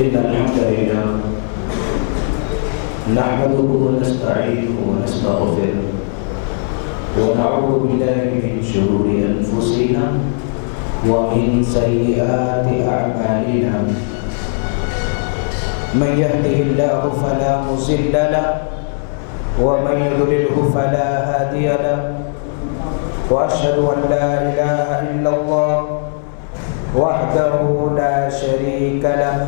إن الحمد لله نحمده ونستعينه ونستغفره ونعوذ بالله من شرور أنفسنا ومن سيئات أعمالنا من يهده الله فلا مضل له ومن يضلله فلا هادي له وأشهد أن لا إله إلا الله وحده لا شريك له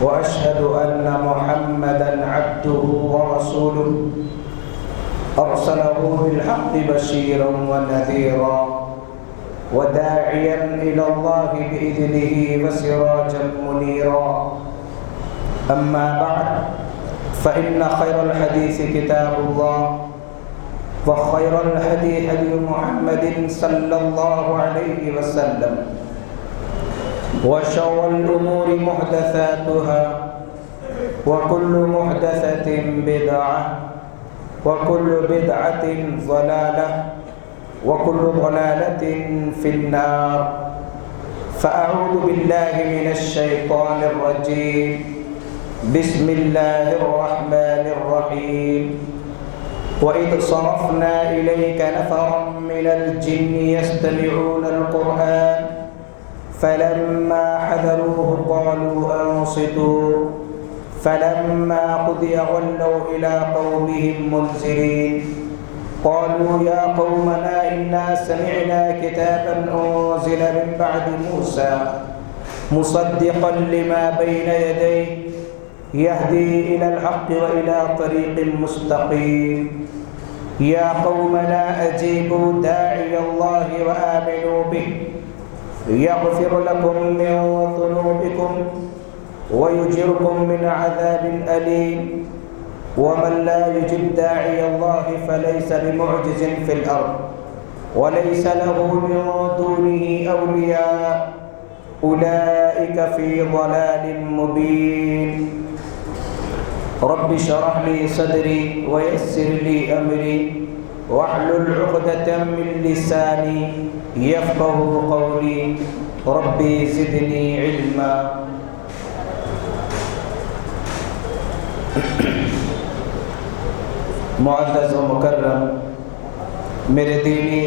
وأشهد أن محمدا عبده ورسوله أرسله بالحق بشيرا ونذيرا وداعيا إلى الله بإذنه وسراجا منيرا أما بعد فإن خير الحديث كتاب الله وخير الهدي هدي محمد صلى الله عليه وسلم وشر الأمور محدثاتها وكل محدثة بدعة وكل بدعة ضلالة وكل ضلالة في النار فأعوذ بالله من الشيطان الرجيم بسم الله الرحمن الرحيم وإذ صرفنا إليك نفرا من الجن يستمعون القرآن فلما حضروه قالوا أنصتوا فلما قضي ولوا إلى قومهم منذرين قالوا يا قومنا إنا سمعنا كتابا أنزل من بعد موسى مصدقا لما بين يديه يهدي إلى الحق وإلى طريق مستقيم يا قومنا أجيبوا داعي الله وآمنوا به يغفر لكم من ذنوبكم ويجركم من عذاب أليم ومن لا يجب داعي الله فليس بمعجز في الأرض وليس له من دونه أولياء أولئك في ضلال مبين رب اشرح لي صدري ويسر لي أمري واحلل عقدة من لساني يفقه قولي ربي زدني علما معزز و مکرم میرے دینی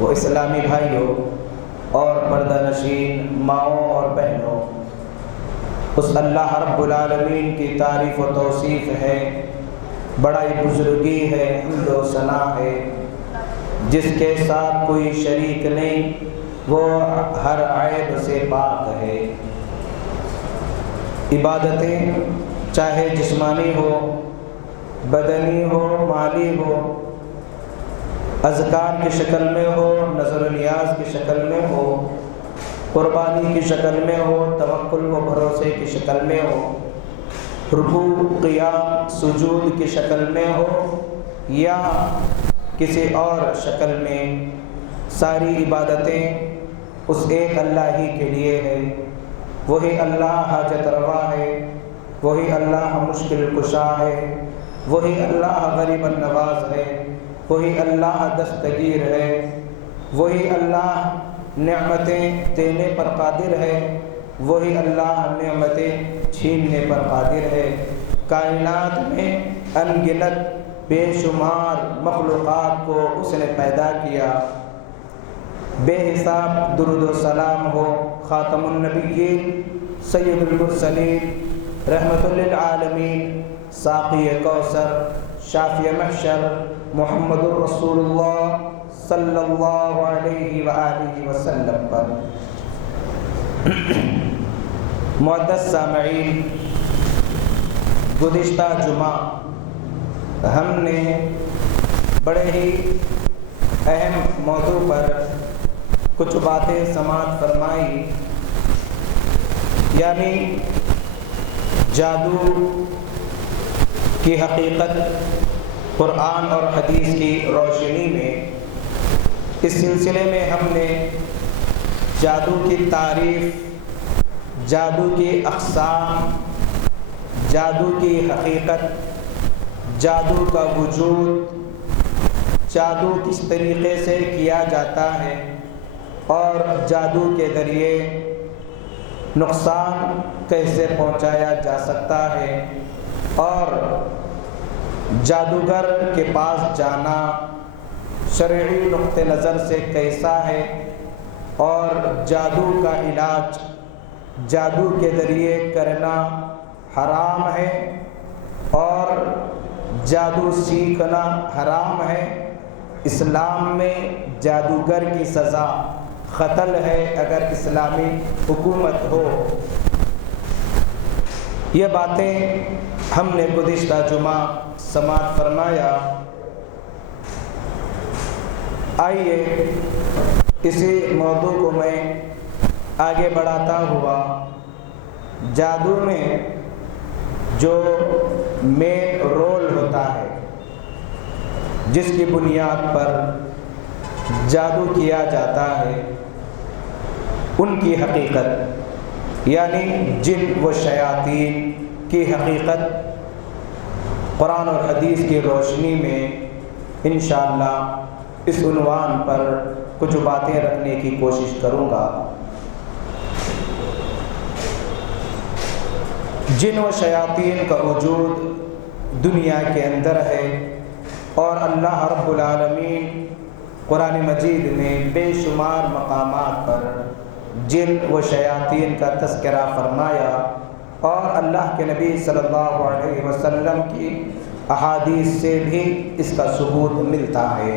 و اسلامی بھائیوں اور پردہ نشین ماؤں اور بہنوں، اس اللہ رب العالمین کی تعریف و توصیف ہے، بڑائی بزرگی ہے، حمد و ثنا ہے، جس کے ساتھ کوئی شریک نہیں، وہ ہر عیب سے پاک ہے۔ عبادتیں چاہے جسمانی ہو، بدنی ہو، مالی ہو، اذکار کی شکل میں ہو، نظر و نیاز کی شکل میں ہو، قربانی کی شکل میں ہو، توکل و بھروسے کی شکل میں ہو، رکوع، قیام، سجود کی شکل میں ہو یا کسی اور شکل میں، ساری عبادتیں اس ایک اللہ ہی کے لیے ہے۔ وہی اللہ حاجت روا ہے، وہی اللہ مشکل کشا ہے، وہی اللہ غریب النواز ہے، وہی اللہ دستگیر ہے، وہی اللہ نعمتیں دینے پر قادر ہے، وہی اللہ نعمتیں چھیننے پر قادر ہے۔ کائنات میں ان گنت بے شمار مخلوقات کو اس نے پیدا کیا، بے حساب درود و سلام ہو خاتم النبیین سید المرسلین رحمت للعالمین ساقی کوثر شافی محشر محمد الرسول اللہ صلی اللہ علیہ وآلہ وسلم پر۔ معزز سامعین، گزشتہ جمعہ ہم نے بڑے ہی اہم موضوع پر کچھ باتیں سماعت فرمائی، یعنی جادو کی حقیقت قرآن اور حدیث کی روشنی میں۔ اس سلسلے میں ہم نے جادو کی تعریف، جادو کی اقسام، جادو کی حقیقت، جادو کا وجود، جادو کس طریقے سے کیا جاتا ہے اور جادو کے ذریعے نقصان کیسے پہنچایا جا سکتا ہے اور جادوگر کے پاس جانا شرعی نقطہ نظر سے کیسا ہے، اور جادو کا علاج جادو کے ذریعے کرنا حرام ہے اور جادو سیکھنا حرام ہے۔ اسلام میں جادوگر کی سزا قتل ہے اگر اسلامی حکومت ہو۔ یہ باتیں ہم نے گزشتہ جمعہ سماعت فرمایا۔ آئیے اسی موضوع کو میں آگے بڑھاتا ہوا جادو میں جو مین رول ہوتا ہے، جس کی بنیاد پر جادو کیا جاتا ہے، ان کی حقیقت یعنی جن و شیاطین کی حقیقت قرآن اور حدیث کی روشنی میں انشاءاللہ اس عنوان پر کچھ باتیں رکھنے کی کوشش کروں گا۔ جن و شیاطین کا وجود دنیا کے اندر ہے، اور اللہ رب العالمین قرآن مجید میں بے شمار مقامات پر جن و شیاطین کا تذکرہ فرمایا، اور اللہ کے نبی صلی اللہ علیہ وسلم کی احادیث سے بھی اس کا ثبوت ملتا ہے۔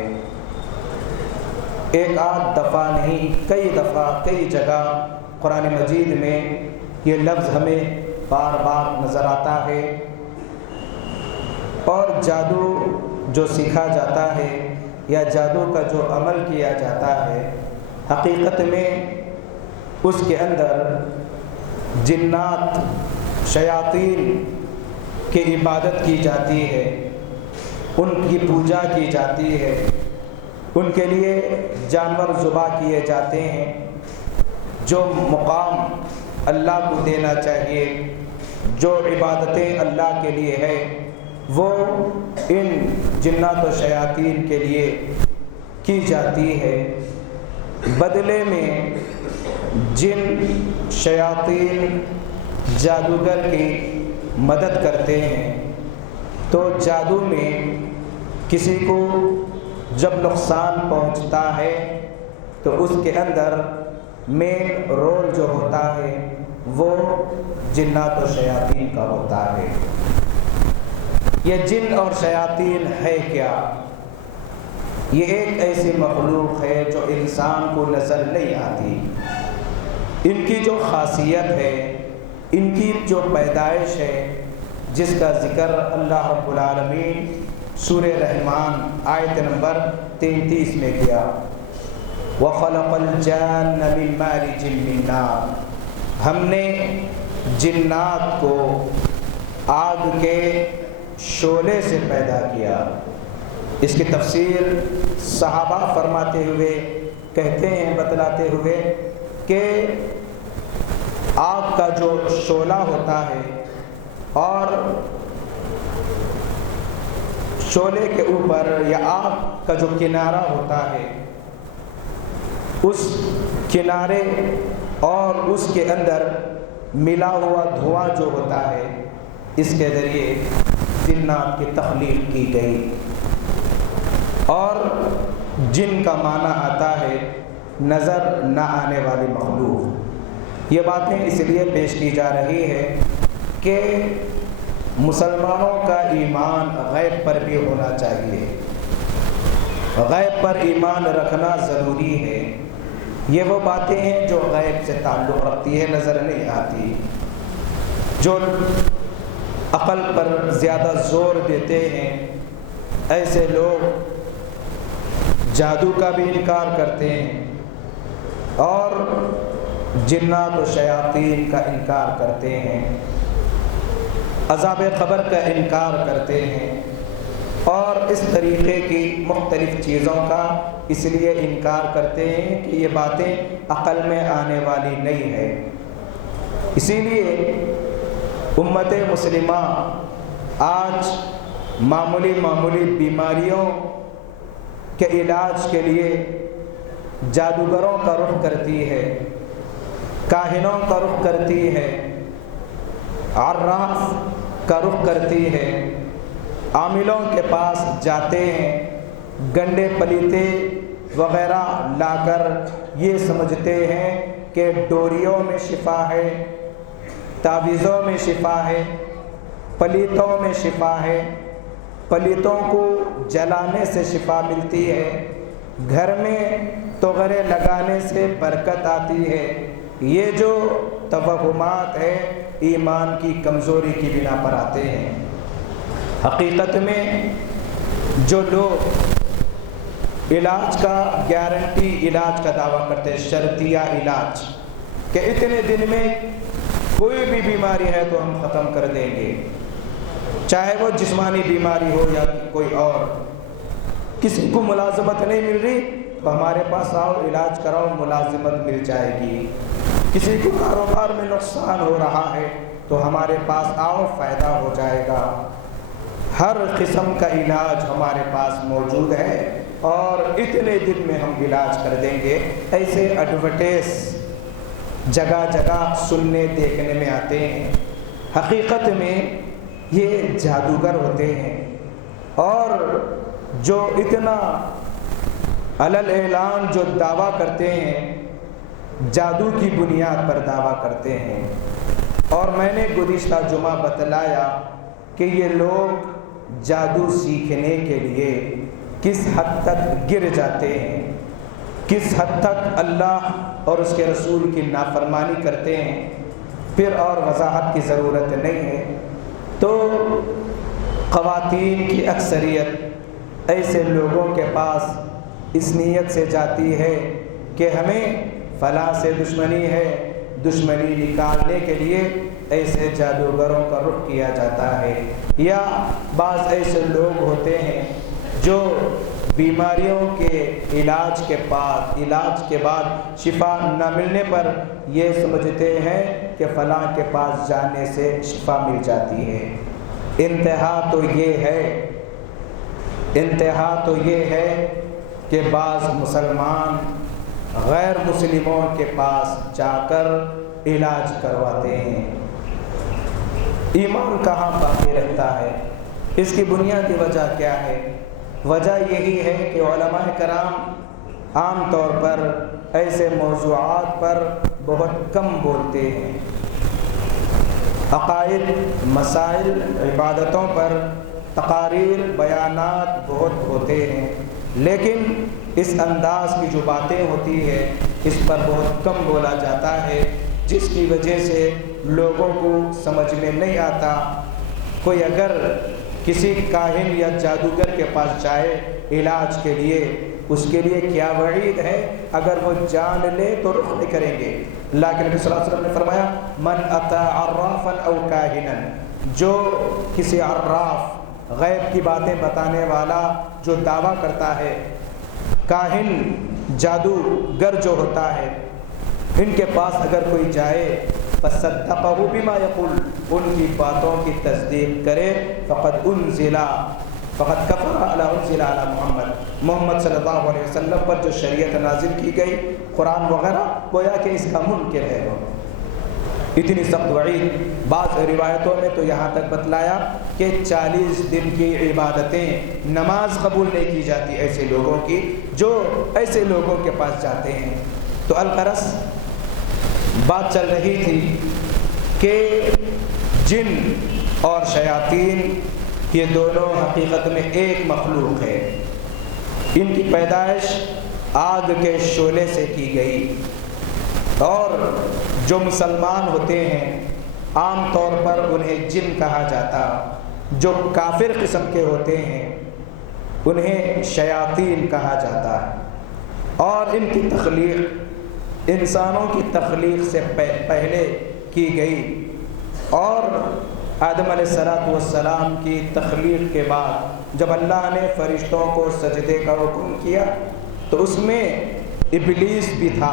ایک آدھ دفعہ نہیں، کئی دفعہ کئی جگہ قرآن مجید میں یہ لفظ ہمیں بار بار نظر آتا ہے۔ اور جادو جو سیکھا جاتا ہے یا جادو کا جو عمل کیا جاتا ہے، حقیقت میں اس کے اندر جنات شیاطین کی عبادت کی جاتی ہے، ان کی پوجا کی جاتی ہے، ان کے لیے جانور ذبح کیے جاتے ہیں۔ جو مقام اللہ کو دینا چاہیے، جو عبادتیں اللہ کے لیے ہے، وہ ان جنات و شیاطین کے لیے کی جاتی ہے۔ بدلے میں جن شیاطین جادوگر کی مدد کرتے ہیں، تو جادو میں کسی کو جب نقصان پہنچتا ہے تو اس کے اندر مین رول جو ہوتا ہے وہ جنات و شیاطین کا ہوتا ہے۔ یہ جن اور شیاطین ہے کیا؟ یہ ایک ایسی مخلوق ہے جو انسان کو نظر نہیں آتی۔ ان کی جو خاصیت ہے، ان کی جو پیدائش ہے، جس کا ذکر اللہ رب العالمین سورہ رحمان آیت نمبر 33 میں کیا، وَخَلَقَ الْجَانَّ مِن مَارِجٍ مِّن نَارٍ، ہم نے جنات کو آگ کے شعلے سے پیدا کیا۔ اس کی تفسیر صحابہ فرماتے ہوئے کہتے ہیں، بتلاتے ہوئے کہ آگ کا جو شعلہ ہوتا ہے اور شعلے کے اوپر یا آگ کا جو کنارہ ہوتا ہے، اس کنارے اور اس کے اندر ملا ہوا دھواں جو ہوتا ہے، اس کے ذریعے جنات کی تخلیق کی گئی۔ اور جن کا معنی آتا ہے نظر نہ آنے والی مخلوق۔ یہ باتیں اس لیے پیش کی جا رہی ہے کہ مسلمانوں کا ایمان غیب پر بھی ہونا چاہیے، غیب پر ایمان رکھنا ضروری ہے۔ یہ وہ باتیں ہیں جو غیب سے تعلق رکھتی ہے، نظر نہیں آتی۔ جو عقل پر زیادہ زور دیتے ہیں، ایسے لوگ جادو کا بھی انکار کرتے ہیں اور جنات و شیاطین کا انکار کرتے ہیں، عذاب قبر کا انکار کرتے ہیں، اور اس طریقے کی مختلف چیزوں کا اس لیے انکار کرتے ہیں کہ یہ باتیں عقل میں آنے والی نہیں ہے۔ اسی لیے امت مسلمہ آج معمولی بیماریوں کے علاج کے لیے جادوگروں کا رخ کرتی ہے، کاہنوں کا رخ کرتی ہے، عراف کا رخ کرتی ہے، عاملوں کے پاس جاتے ہیں، گنڈے پلیتے وغیرہ لا کر یہ سمجھتے ہیں کہ ڈوریوں میں شفا ہے، تعویذوں میں شفا ہے، پلیتوں میں شفا ہے، پلیتوں کو جلانے سے شفا ملتی ہے، گھر میں طغرے لگانے سے برکت آتی ہے۔ یہ جو توہمات ہے ایمان کی کمزوری کی بنا پر آتے ہیں۔ حقیقت میں جو لوگ علاج کا گارنٹی علاج کا دعویٰ کرتے ہیں، شرطیہ علاج، کہ اتنے دن میں کوئی بھی بیماری ہے تو ہم ختم کر دیں گے، چاہے وہ جسمانی بیماری ہو یا کوئی اور، کسی کو ملازمت نہیں مل رہی تو ہمارے پاس آؤ، علاج کراؤ، ملازمت مل جائے گی، کسی کو کاروبار میں نقصان ہو رہا ہے تو ہمارے پاس آؤ، فائدہ ہو جائے گا۔ ہر قسم کا علاج ہمارے پاس موجود ہے اور اتنے دن میں ہم علاج کر دیں گے، ایسے ایڈورٹائز جگہ جگہ سننے دیکھنے میں آتے ہیں۔ حقیقت میں یہ جادوگر ہوتے ہیں اور جو اتنا علل اعلان جو دعویٰ کرتے ہیں، جادو کی بنیاد پر دعویٰ کرتے ہیں۔ اور میں نے گزشتہ جمعہ بتلایا کہ یہ لوگ جادو سیکھنے کے لیے کس حد تک گر جاتے ہیں، کس حد تک اللہ اور اس کے رسول کی نافرمانی کرتے ہیں، پھر اور وضاحت کی ضرورت نہیں ہے۔ تو خواتین کی اکثریت ایسے لوگوں کے پاس اس نیت سے جاتی ہے کہ ہمیں فلاں سے دشمنی ہے، دشمنی نکالنے کے لیے ایسے جادوگروں کا رخ کیا جاتا ہے۔ یا بعض ایسے لوگ ہوتے ہیں جو بیماریوں کے علاج کے بعد شفا نہ ملنے پر یہ سمجھتے ہیں کہ فلاں کے پاس جانے سے شفا مل جاتی ہے۔ انتہا تو یہ ہے کہ بعض مسلمان غیر مسلموں کے پاس جا کر علاج کرواتے ہیں۔ ایمان کہاں باقی رہتا ہے؟ اس کی بنیادی وجہ کیا ہے؟ وجہ یہی ہے کہ علماء کرام عام طور پر ایسے موضوعات پر بہت کم بولتے ہیں۔ عقائد، مسائل، عبادتوں پر تقاریر، بیانات بہت ہوتے ہیں، لیکن اس انداز کی جو باتیں ہوتی ہے اس پر بہت کم بولا جاتا ہے، جس کی وجہ سے لوگوں کو سمجھ میں نہیں آتا۔ کوئی اگر کسی کاہن یا جادوگر کے پاس جائے علاج کے لیے، اس کے لیے کیا وعید ہے، اگر وہ جان لے تو رخ نہیں کریں گے۔ لیکن نبی صلی اللہ علیہ وسلم نے فرمایا من اتی عرافا او کاہنا، جو کسی عراف، غیب کی باتیں بتانے والا جو دعویٰ کرتا ہے، کاہن جادوگر جو ہوتا ہے، ان کے پاس اگر کوئی جائے فصدقہ بما یقول، ان کی باتوں کی تصدیق کرے، فقد کفر علی انزل علی محمد صلی اللہ علیہ وسلم پر جو شریعت نازل کی گئی، قرآن وغیرہ، گویا کہ اس کا منکر ہے وہ۔ اتنی سخت وعید۔ بعض روایتوں میں تو یہاں تک بتلایا کہ 40 دن کی عبادتیں، نماز قبول نہیں کی جاتی ایسے لوگوں کی جو ایسے لوگوں کے پاس جاتے ہیں۔ تو الغرض بات چل رہی تھی کہ جن اور شیاطین یہ دونوں حقیقت میں ایک مخلوق ہے، ان کی پیدائش آگ کے شعلے سے کی گئی، اور جو مسلمان ہوتے ہیں عام طور پر انہیں جن کہا جاتا، جو کافر قسم کے ہوتے ہیں انہیں شیاطین کہا جاتا ہے۔ اور ان کی تخلیق انسانوں کی تخلیق سے پہلے کی گئی، اور آدم علیہ السلام کی تخلیق کے بعد جب اللہ نے فرشتوں کو سجدے کا حکم کیا تو اس میں ابلیس بھی تھا۔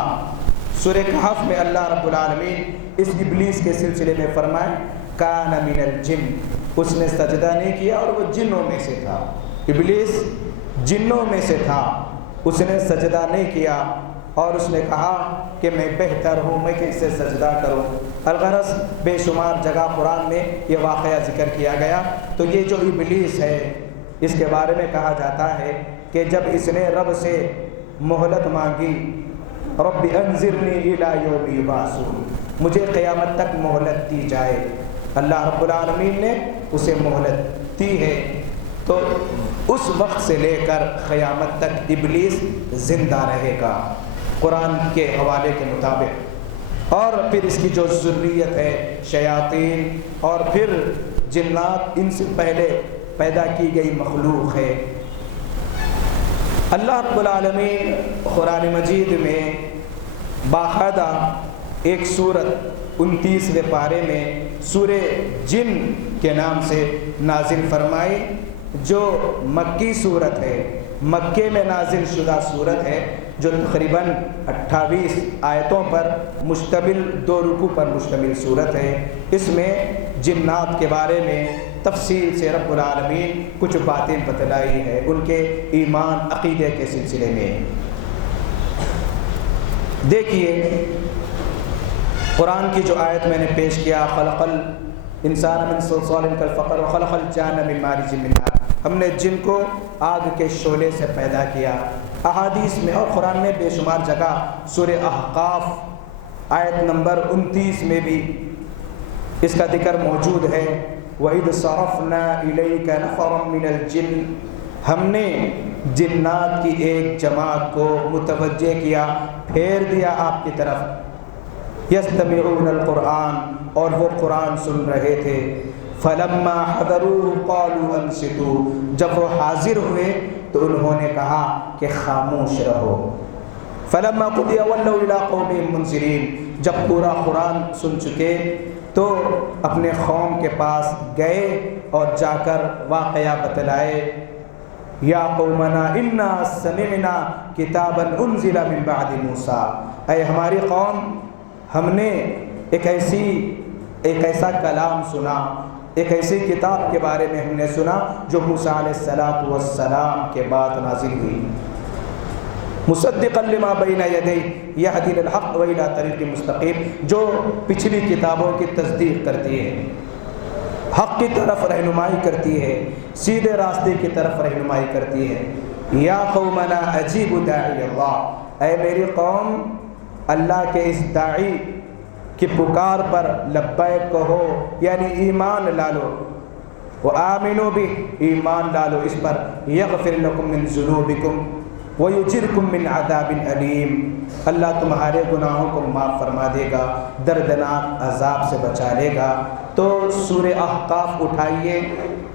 سورہ کہف میں اللہ رب العالمین اس ابلیس کے سلسلے میں فرمائے کان من الجن، اس نے سجدہ نہیں کیا اور وہ جنوں میں سے تھا۔ ابلیس جنوں میں سے تھا، اس نے سجدہ نہیں کیا۔ اور اس نے کہا کہ میں بہتر ہوں، میں کیسے سجدہ کروں۔ الغرض بے شمار جگہ قرآن میں یہ واقعہ ذکر کیا گیا۔ تو یہ جو ابلیس ہے، اس کے بارے میں کہا جاتا ہے کہ جب اس نے رب سے مہلت مانگی، رب انظرنی الی یوم یبعثون، مجھے قیامت تک مہلت دی جائے، اللہ رب العالمین نے اسے مہلت دی ہے، تو اس وقت سے لے کر قیامت تک ابلیس زندہ رہے گا قرآن کے حوالے کے مطابق۔ اور پھر اس کی جو ذریت ہے، شیاطین اور پھر جنات، ان سے پہلے پیدا کی گئی مخلوق ہے۔ اللہ رب العالمین قرآن مجید میں باقاعدہ ایک سورت 29ویں پارے میں سورہ جن کے نام سے نازل فرمائی، جو مکی صورت ہے، مکے میں نازل شدہ صورت ہے، جو تقریباً 28 آیتوں پر مشتمل، 2 رکوع پر مشتمل صورت ہے۔ اس میں جنات کے بارے میں تفصیل سے رب العالمین کچھ باتیں بتلائی ہے، ان کے ایمان عقیدے کے سلسلے میں۔ دیکھیے قرآن کی جو آیت میں نے پیش کیا، خلق الانسان من صلصال کالفخر وخلق الجان من مارج من نار، ہم نے جن کو آگ کے شعلے سے پیدا کیا۔ احادیث میں اور قرآن میں بے شمار جگہ سورہ احقاف آیت نمبر 29 میں بھی اس کا ذکر موجود ہے۔ وَإِذْ صَرَفْنَا إِلَيْكَ نَفَرًا مِنَ الْجِنِّ، ہم نے جنات کی ایک جماعت کو متوجہ کیا، پھیر دیا آپ کی طرف، يَسْتَمِعُونَ الْقُرْآنَ، اور وہ قرآن سن رہے تھے۔ فَلَمَّا حَضَرُوهُ قَالُوا أَنصِتُوا، جب وہ حاضر ہوئے تو انہوں نے کہا کہ خاموش رہو۔ فَلَمَّا قُضِيَ وَلَّوْا إِلَىٰ قَوْمِهِمْ مُنذِرِينَ، جب پورا قرآن سن چکے تو اپنے قوم کے پاس گئے اور جا کر واقعہ بتلائے۔ یا قومنا انا سمعنا کتابا انزل من بعد موسیٰ، اے ہماری قوم، ہم نے ایک ایسا کلام سنا، ایک ایسی کتاب کے بارے میں ہم نے سنا جو موسیٰ علیہ السلام کے بعد نازل ہوئی، مصدقا لما بین یدیہ یہدی للحق وإلی طریق مستقیم، جو پچھلی کتابوں کی تصدیق کرتی ہے، حق کی طرف رہنمائی کرتی ہے، سیدھے راستے کی طرف رہنمائی کرتی ہے۔ یا قومنا اجیبوا داعی اللہ، اے میری قوم، اللہ کے اس داعی کی پکار پر لبیک کہو، یعنی ایمان ڈالو، وآمنوا بہ، ایمان ڈالو اس پر، یغفر لکم من ذنوبکم وَيُجِرْكُم مِّنْ عَذَابٍ أَلِيمٍ، اللہ تمہارے گناہوں کو معاف فرما دے گا، دردناک عذاب سے بچا لے گا۔ تو سورہ احقاف اٹھائیے،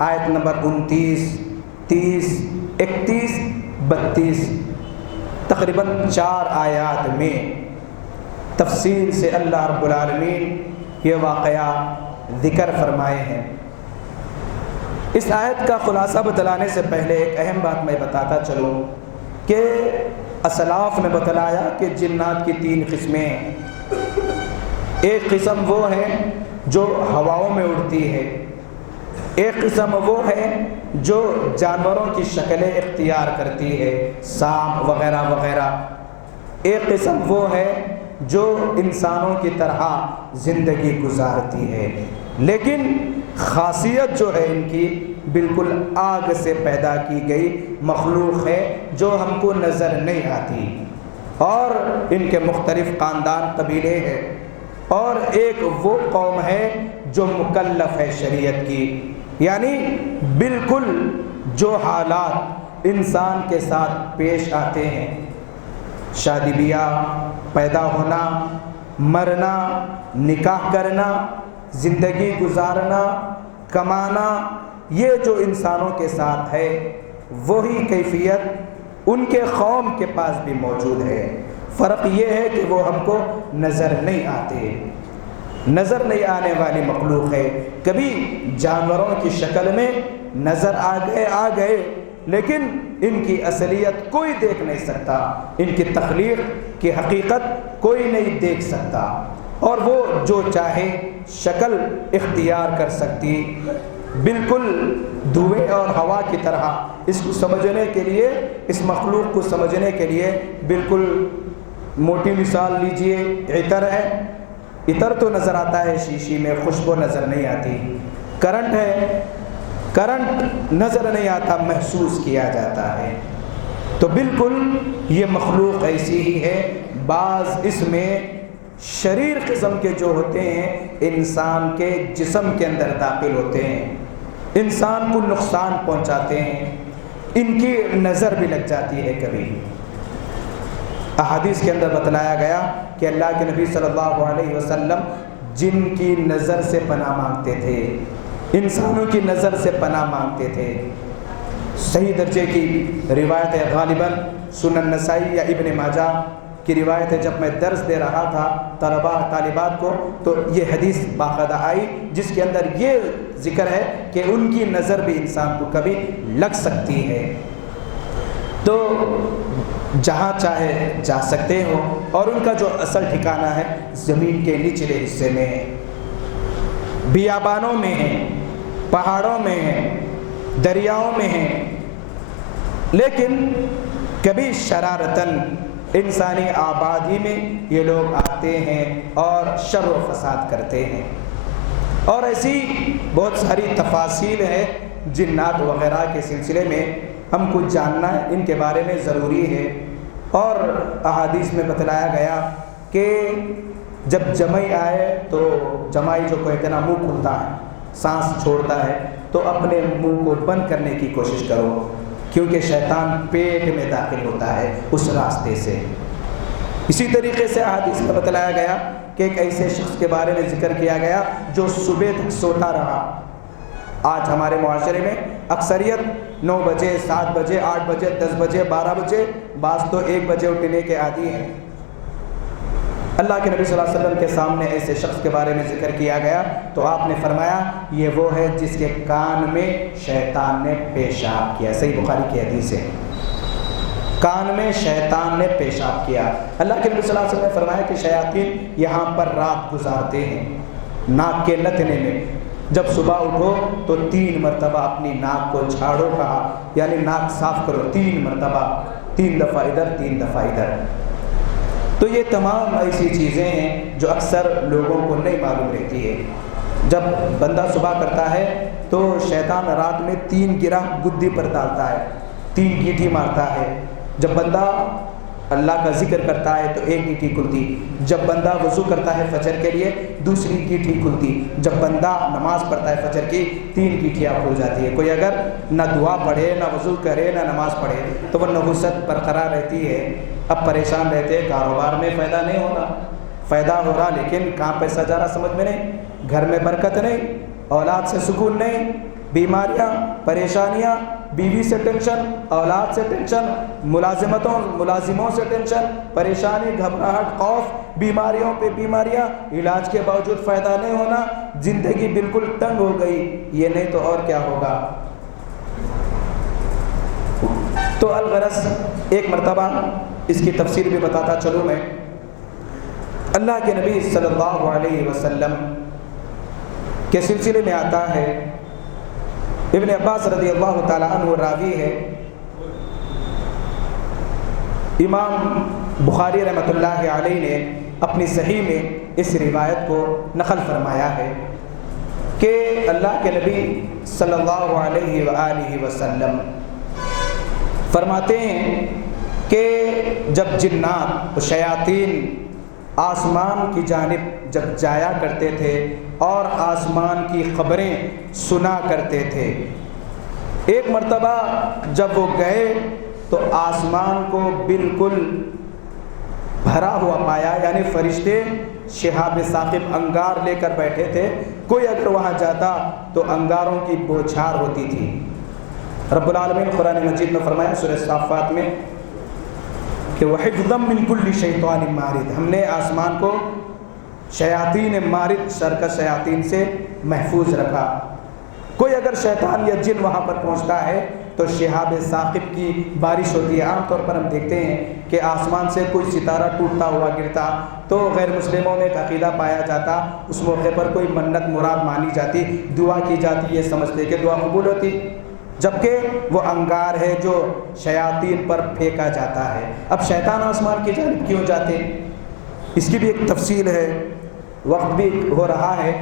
آیت نمبر 29، 30، 31، 32، تقریباً 4 آیات میں تفصیل سے اللہ رب العالمین یہ واقعہ ذکر فرمائے ہیں۔ اس آیت کا خلاصہ بتلانے سے پہلے ایک اہم بات میں بتاتا چلوں کہ اسلاف نے بتلایا کہ جنات کی 3 قسمیں ہیں۔ ایک قسم وہ ہے جو ہواؤں میں اڑتی ہے، ایک قسم وہ ہے جو جانوروں کی شکلیں اختیار کرتی ہے، سانپ وغیرہ وغیرہ، ایک قسم وہ ہے جو انسانوں کی طرح زندگی گزارتی ہے، لیکن خاصیت جو ہے ان کی بالکل آگ سے پیدا کی گئی مخلوق ہے جو ہم کو نظر نہیں آتی، اور ان کے مختلف خاندان قبیلے ہیں، اور ایک وہ قوم ہے جو مکلف ہے شریعت کی، یعنی بالکل جو حالات انسان کے ساتھ پیش آتے ہیں، شادی بیاہ، پیدا ہونا، مرنا، نکاح کرنا، زندگی گزارنا، کمانا، یہ جو انسانوں کے ساتھ ہے وہی کیفیت ان کے قوم کے پاس بھی موجود ہے۔ فرق یہ ہے کہ وہ ہم کو نظر نہیں آتے، نظر نہیں آنے والی مخلوق ہے، کبھی جانوروں کی شکل میں نظر آ گئے لیکن ان کی اصلیت کوئی دیکھ نہیں سکتا، ان کی تخلیق کی حقیقت کوئی نہیں دیکھ سکتا، اور وہ جو چاہے شکل اختیار کر سکتی، بالکل دھوئیں اور ہوا کی طرح۔ اس کو سمجھنے کے لیے، اس مخلوق کو سمجھنے کے لیے بالکل موٹی مثال لیجئے، عطر ہے، عطر تو نظر آتا ہے شیشی میں، خوشبو نظر نہیں آتی. کرنٹ ہے، کرنٹ نظر نہیں آتا، محسوس کیا جاتا ہے. تو بالکل یہ مخلوق ایسی ہی ہے. بعض اس میں شریر قسم کے جو ہوتے ہیں انسان کے جسم کے اندر داخل ہوتے ہیں، انسان کو نقصان پہنچاتے ہیں، ان کی نظر بھی لگ جاتی ہے کبھی. احادیث کے اندر بتلایا گیا کہ اللہ کے نبی صلی اللہ علیہ وسلم جن کی نظر سے پناہ مانگتے تھے، انسانوں کی نظر سے پناہ مانگتے تھے. صحیح درجے کی روایت ہے، غالباً سنن نسائی یا ابن ماجہ کی روایت ہے. جب میں درس دے رہا تھا طلباء طالبات کو تو یہ حدیث باقاعدہ آئی جس کے اندر یہ ذکر ہے کہ ان کی نظر بھی انسان کو کبھی لگ سکتی ہے. تو جہاں چاہے جا سکتے ہو، اور ان کا جو اصل ٹھکانہ ہے زمین کے نچلے حصے میں ہے، بیابانوں میں ہے، پہاڑوں میں ہے، دریاؤں میں ہے. لیکن کبھی شرارتاً انسانی آبادی میں یہ لوگ آتے ہیں اور شر و فساد کرتے ہیں. اور ایسی بہت ساری تفاصیل ہے جنات وغیرہ کے سلسلے میں ہم کو جاننا ان کے بارے میں ضروری ہے. اور احادیث میں بتلایا گیا کہ جب جمعی آئے تو جمعی جو کہتے ہیں نا منہ کھلتا ہے، سانس چھوڑتا ہے، تو اپنے منہ کو بند کرنے کی کوشش کرو، کیونکہ شیطان پیٹ میں داخل ہوتا ہے اس راستے سے. اسی طریقے سے احادیث میں بتلایا گیا کہ ایک ایسے شخص کے بارے میں ذکر کیا گیا جو صبح تک سوتا رہا. آج ہمارے معاشرے میں اکثریت 9 بجے، 7 بجے، 8 بجے، 10 بجے، 12 بجے، بعض تو 1 بجے اٹھنے کے عادی ہیں. اللہ کے نبی صلی اللہ علیہ وسلم کے سامنے ایسے شخص کے بارے میں ذکر کیا گیا تو آپ نے فرمایا یہ وہ ہے جس کے کان میں شیطان نے پیشاب کیا. صحیح بخاری کی حدیث ہے، کان میں شیطان نے پیشاب کیا. اللہ کے نبی صلی اللہ علیہ وسلم نے فرمایا کہ شیاطین یہاں پر رات گزارتے ہیں ناک کے نتنے میں. جب صبح اٹھو تو 3 مرتبہ اپنی ناک کو جھاڑو، کہا یعنی ناک صاف کرو 3 مرتبہ، 3 دفعہ ادھر 3 دفعہ ادھر. تو یہ تمام ایسی چیزیں ہیں جو اکثر لوگوں کو نہیں معلوم رہتی ہے. جب بندہ صبح کرتا ہے تو شیطان رات میں 3 گرہ گدی پر ڈالتا ہے، 3 گیٹھی مارتا ہے. جب بندہ اللہ کا ذکر کرتا ہے تو 1 گیٹھی کھلتی، جب بندہ وضو کرتا ہے فجر کے لیے دوسری گیٹھی کھلتی، جب بندہ نماز پڑھتا ہے فجر کی 3 گیٹھیاں کھل جاتی ہے. کوئی اگر نہ دعا پڑھے، نہ وضو کرے، نہ نماز پڑھے تو وہ نحوست برقرار رہتی ہے. اب پریشان رہتے ہیں، کاروبار میں فائدہ نہیں ہو رہا، فائدہ ہو رہا لیکن کہاں پیسہ جا رہا سمجھ میں نہیں، گھر میں برکت نہیں، اولاد سے سکون نہیں، بیماریاں، پریشانیاں، بیوی سے ٹینشن، اولاد سے ٹینشن، ملازموں سے ٹینشن، پریشانی، گھبراہٹ، خوف، بیماریوں پہ بیماریاں، علاج کے باوجود فائدہ نہیں ہونا، زندگی بالکل تنگ ہو گئی. یہ نہیں تو اور کیا ہوگا. تو الغرض ایک مرتبہ اس کی تفسیر بھی بتاتا چلوں میں. اللہ کے نبی صلی اللہ علیہ وسلم کے سلسلے میں آتا ہے، ابن عباس رضی اللہ تعالیٰ عنہ راوی ہے، امام بخاری رحمۃ اللہ علیہ نے اپنی صحیح میں اس روایت کو نقل فرمایا ہے کہ اللہ کے نبی صلی اللہ علیہ وآلہ وسلم فرماتے ہیں کہ جب جنات و شیاطین آسمان کی جانب جب جایا کرتے تھے اور آسمان کی خبریں سنا کرتے تھے، ایک مرتبہ جب وہ گئے تو آسمان کو بالکل بھرا ہوا پایا، یعنی فرشتے شہاب ثاقب انگار لے کر بیٹھے تھے. کوئی اگر وہاں جاتا تو انگاروں کی بوچھار ہوتی تھی. رب العالمین قرآن مجید میں فرمایا سورہ صافات میں کہ وَحِفْظًا مِّن كُلِّ شَيْطَانٍ مَارِدٍ، ہم نے آسمان کو شیاطین مارد، سرکش شیاطین سے محفوظ رکھا. کوئی اگر شیطان یا جن وہاں پر پہنچتا ہے تو شہاب ثاقب کی بارش ہوتی ہے. عام طور پر ہم دیکھتے ہیں کہ آسمان سے کوئی ستارہ ٹوٹتا ہوا گرتا تو غیر مسلموں میں ایک عقیدہ پایا جاتا، اس موقع پر کوئی منت مراد مانی جاتی، دعا کی جاتی، یہ سمجھتے کہ دعا قبول ہوتی. جبکہ وہ انگار ہے جو شیاطین پر پھینکا جاتا ہے۔ اب شیطان آسمان کی جانب کیوں جاتے؟ اس کی بھی ایک تفصیل ہے، وقت بھی ہو رہا ہے۔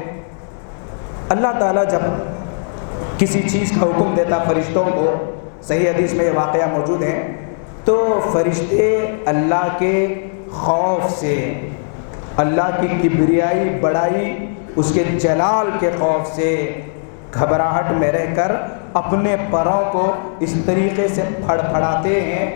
اللہ تعالیٰ جب کسی چیز کا حکم دیتا فرشتوں کو، صحیح حدیث میں یہ واقعہ موجود ہے، تو فرشتے اللہ کے خوف سے، اللہ کی کبریائی بڑائی، اس کے جلال کے خوف سے گھبراہٹ میں رہ کر اپنے پروں کو اس طریقے سے پھڑپھڑاتے ہیں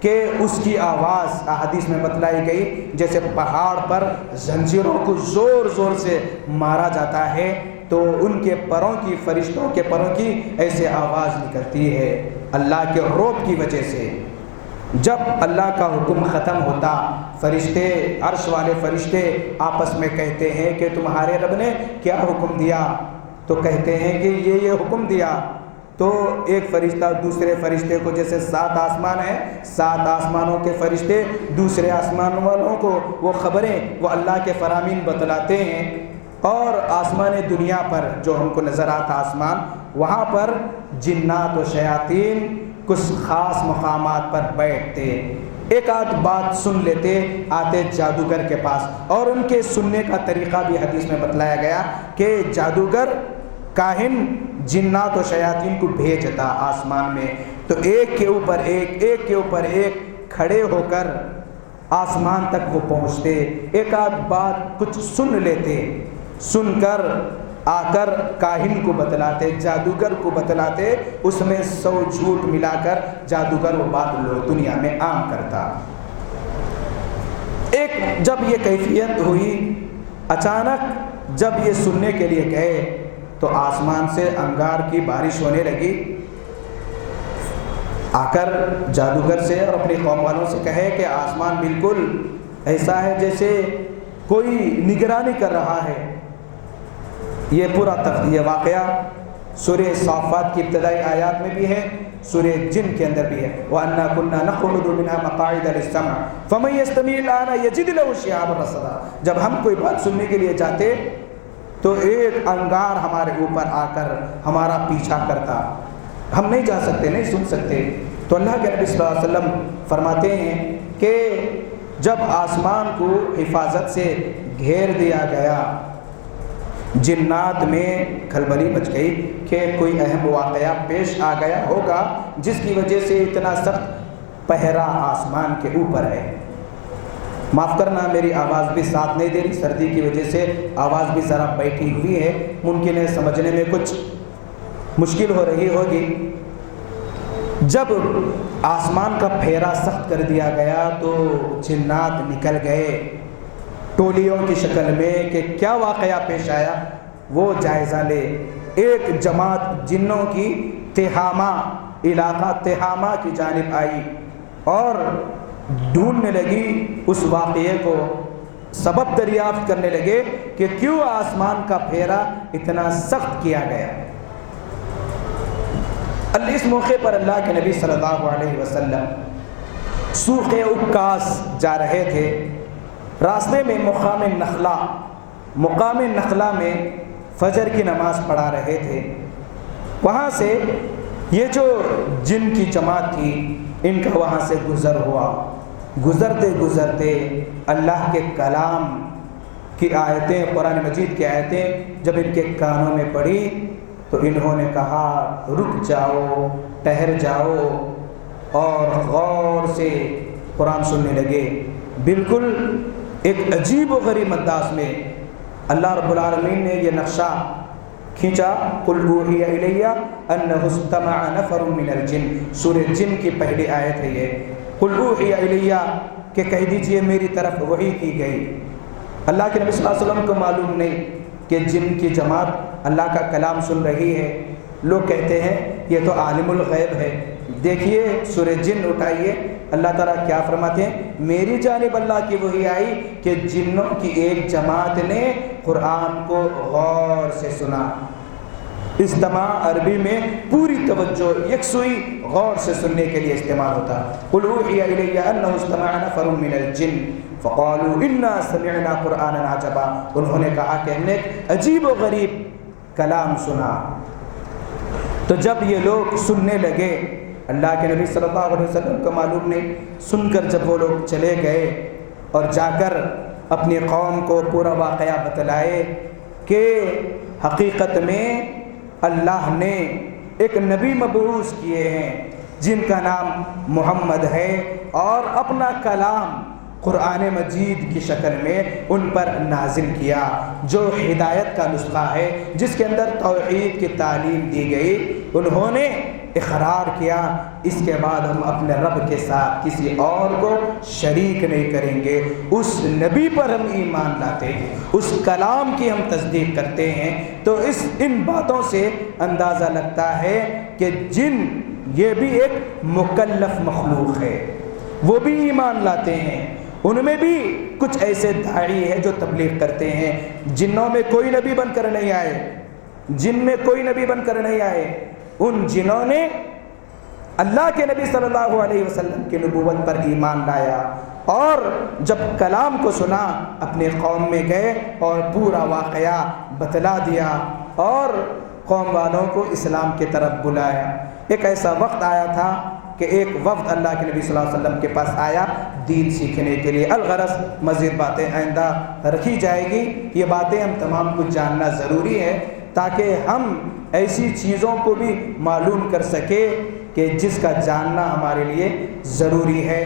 کہ اس کی آواز احادیث میں بتلائی گئی جیسے پہاڑ پر زنجیروں کو زور زور سے مارا جاتا ہے، تو ان کے پروں کی، فرشتوں کے پروں کی ایسے آواز نکلتی ہے اللہ کے رعب کی وجہ سے۔ جب اللہ کا حکم ختم ہوتا، فرشتے، عرش والے فرشتے آپس میں کہتے ہیں کہ تمہارے رب نے کیا حکم دیا؟ تو کہتے ہیں کہ یہ حکم دیا۔ تو ایک فرشتہ دوسرے فرشتے کو، جیسے 7 آسمان ہیں، 7 آسمانوں کے فرشتے دوسرے آسمان والوں کو وہ خبریں، وہ اللہ کے فرامین بتلاتے ہیں، اور آسمان دنیا پر جو ہم کو نظر آتا آسمان، وہاں پر جنات و شیاطین کچھ خاص مقامات پر بیٹھتے، ایک آدھ بات سن لیتے، آتے جادوگر کے پاس، اور ان کے سننے کا طریقہ بھی حدیث میں بتلایا گیا کہ جادوگر، کاہن جنات و شیاطین کو بھیجتا آسمان میں، تو ایک کے اوپر ایک، ایک کے اوپر ایک کھڑے ہو کر آسمان تک وہ پہنچتے، ایک آدھ بات کچھ سن لیتے، سن کر آ کر کاہن کو بتلاتے، جادوگر کو بتلاتے، اس میں 100 جھوٹ ملا کر جادوگر وہ بات دنیا میں عام کرتا۔ ایک جب یہ کیفیت ہوئی، اچانک جب یہ سننے کے لیے گئے تو آسمان سے انگار کی بارش ہونے لگی۔ آ کر جادوگر سے اور اپنی قوم والوں سے کہے کہ آسمان بالکل ایسا ہے جیسے کوئی نگرانی کر رہا ہے۔ یہ پورا یہ واقعہ سورہ صافات کی ابتدائی آیات میں بھی ہے، سورہ جن کے اندر بھی ہے، وَأَنَّا كُنَّا نَقْعُدُ مِنْهَا مَقَاعِدَ لِلسَّمْعِ فَمَن يَسْتَمِعِ الْآنَ يَجِدْ لَهُ شِهَابًا رَصَدًا۔ جب ہم کوئی بات سننے کے لیے جاتے تو ایک انگار ہمارے اوپر آ کر ہمارا پیچھا کرتا، ہم نہیں جا سکتے، نہیں سن سکتے۔ تو اللہ کے نبی صلی اللہ علیہ وسلم فرماتے ہیں کہ جب آسمان کو حفاظت سے گھیر دیا گیا، جنات میں کھلبلی مچ گئی کہ کوئی اہم واقعہ پیش آ گیا ہوگا جس کی وجہ سے اتنا سخت پہرا آسمان کے اوپر ہے۔ معاف کرنا، میری آواز بھی ساتھ نہیں دے رہی، سردی کی وجہ سے آواز بھی ذرا بیٹھی ہوئی ہے، ممکن ہے سمجھنے میں کچھ مشکل ہو رہی ہوگی۔ جب آسمان کا پھیرا سخت کر دیا گیا تو جنات نکل گئے ٹولیوں کی شکل میں کہ کیا واقعہ پیش آیا وہ جائزہ لے۔ ایک جماعت جنوں کی تہامہ، علاقہ تہامہ کی جانب آئی اور ڈھونڈنے لگی اس واقعے کو، سبب دریافت کرنے لگے کہ کیوں آسمان کا پھیرا اتنا سخت کیا گیا۔ اس موقع پر اللہ کے نبی صلی اللہ علیہ وسلم سوق عکاظ جا رہے تھے، راستے میں مقام نخلا میں فجر کی نماز پڑھا رہے تھے۔ وہاں سے یہ جو جن کی جماعت تھی ان کا وہاں سے گزر ہوا، گزرتے گزرتے اللہ کے کلام کی آیتیں، قرآن مجید کی آیتیں جب ان کے کانوں میں پڑی تو انہوں نے کہا رک جاؤ، ٹھہر جاؤ، اور غور سے قرآن سننے لگے۔ بالکل ایک عجیب و غریب انداز میں اللہ رب العالمین نے یہ نقشہ کھینچا۔ قل اوحی الی انہ استمع نفر من الجن، سورہ جن کی پہلی آیت ہے یہ۔ قل اوحی الی کہ کہہ دیجئے میری طرف وحی کی گئی۔ اللہ کے نبی صلی اللہ علیہ وسلم کو معلوم نہیں کہ جن کی جماعت اللہ کا کلام سن رہی ہے۔ لوگ کہتے ہیں یہ تو عالم الغیب ہے۔ دیکھیے سورہ جن اٹھائیے، اللہ تعالیٰ کیا فرماتے ہیں، میری جانب اللہ کی وحی آئی کہ جنوں کی ایک جماعت نے قرآن کو غور سے سنا۔ استماع عربی میں پوری توجہ، یکسوئی غور سے سننے کے لیے استعمال ہوتا۔ قل اوحی الی انہ استمع نفر من الجن فقالوا انا سمعنا قرآنا عجبا، انہوں نے کہا کہ ہم نے ایک عجیب و غریب کلام سنا۔ تو جب یہ لوگ سننے لگے، اللہ کے نبی صلی اللہ علیہ وسلم کو معلوم نہیں، سن کر جب وہ لوگ چلے گئے اور جا کر اپنی قوم کو پورا واقعہ بتلائے کہ حقیقت میں اللہ نے ایک نبی مبعوث کیے ہیں جن کا نام محمد ہے، اور اپنا کلام قرآن مجید کی شکل میں ان پر نازل کیا، جو ہدایت کا نسخہ ہے، جس کے اندر توحید کی تعلیم دی گئی، انہوں نے اقرار کیا اس کے بعد ہم اپنے رب کے ساتھ کسی اور کو شریک نہیں کریں گے، اس نبی پر ہم ایمان لاتے ہیں، اس کلام کی ہم تصدیق کرتے ہیں۔ تو ان باتوں سے اندازہ لگتا ہے کہ جن یہ بھی ایک مکلف مخلوق ہے، وہ بھی ایمان لاتے ہیں، ان میں بھی کچھ ایسے داعی ہیں جو تبلیغ کرتے ہیں۔ جنوں میں کوئی نبی بن کر نہیں آئے، جن میں کوئی نبی بن کر نہیں آئے، ان جنہوں نے اللہ کے نبی صلی اللہ علیہ وسلم کی نبوت پر ایمان لایا، اور جب کلام کو سنا اپنے قوم میں گئے اور پورا واقعہ بتلا دیا اور قوم والوں کو اسلام کی طرف بلایا۔ ایک ایسا وقت آیا تھا کہ ایک وفد اللہ کے نبی صلی اللہ علیہ وسلم کے پاس آیا دین سیکھنے کے لیے۔ الغرض مزید باتیں آئندہ رکھی جائے گی، یہ باتیں ہم تمام کو جاننا ضروری ہے تاکہ ہم ایسی چیزوں کو بھی معلوم کر سکے کہ جس کا جاننا ہمارے لیے ضروری ہے۔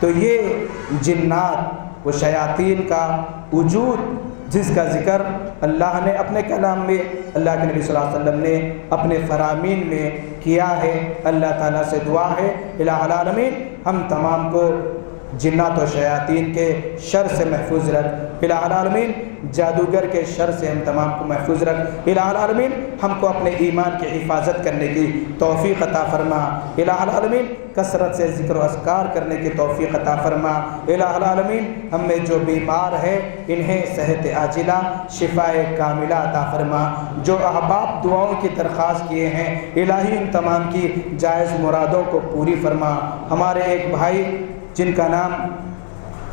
تو یہ جنات و شیاطین کا وجود جس کا ذکر اللہ نے اپنے کلام میں، اللہ کے نبی صلی اللہ علیہ وسلم نے اپنے فرامین میں کیا ہے، اللہ تعالیٰ سے دعا ہے الہ العالمین ہم تمام کو جنات و شیاطین کے شر سے محفوظ رکھ، الہ العالمین جادوگر کے شر سے ہم تمام کو محفوظ رکھ، الہ العالمین ہم کو اپنے ایمان کی حفاظت کرنے کی توفیق عطا فرما، الہ العالمین کثرت سے ذکر و اذکار کرنے کی توفیق عطا فرما، الہ العالمین ہم میں جو بیمار ہے انہیں صحت عاجلہ شفائے کاملہ عطا فرما، جو احباب دعاؤں کی درخواست کیے ہیں الہی ان تمام کی جائز مرادوں کو پوری فرما۔ ہمارے ایک بھائی جن کا نام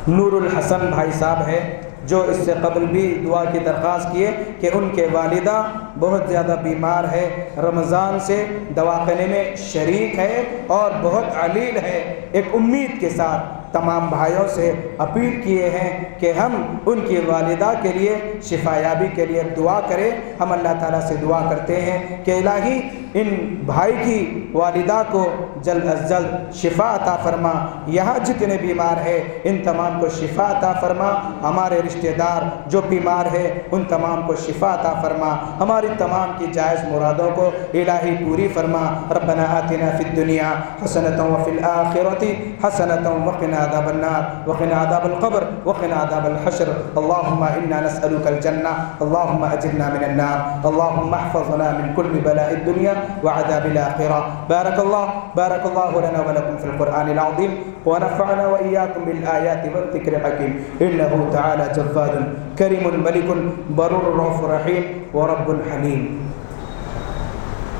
نور الحسن بھائی صاحب ہے، جو اس سے قبل بھی دعا کی درخواست کیے کہ ان کے والدہ بہت زیادہ بیمار ہے، رمضان سے دواخانے میں شریک ہے اور بہت علیل ہے، ایک امید کے ساتھ تمام بھائیوں سے اپیل کیے ہیں کہ ہم ان کی والدہ کے لیے شفا یابی کے لیے دعا کریں۔ ہم اللہ تعالیٰ سے دعا کرتے ہیں کہ الہی ان بھائی کی والدہ کو جلد از جلد شفا عطا فرما، یہاں جتنے بیمار ہیں ان تمام کو شفا عطا فرما، ہمارے رشتہ دار جو بیمار ہیں ان تمام کو شفا عطا فرما، ہماری تمام کی جائز مرادوں کو الہی پوری فرما۔ ربنا آتنا فی الدنیا حسنۃ وفی الآخرۃ حسنۃ وقنا عذاب النار وقنا عذاب القبر وقنا عذاب الحشر اللهم انا نسألك الجنة اللهم اجرنا من النار اللهم احفظنا من كل بلاء الدنيا وعذاب الآخرة بارك الله لنا ولكم في القرآن العظيم ونفعنا وإياكم بالآيات والذكر الحكيم إنه تعالى جواد كريم ملك برور رؤوف رحيم ورب حليم۔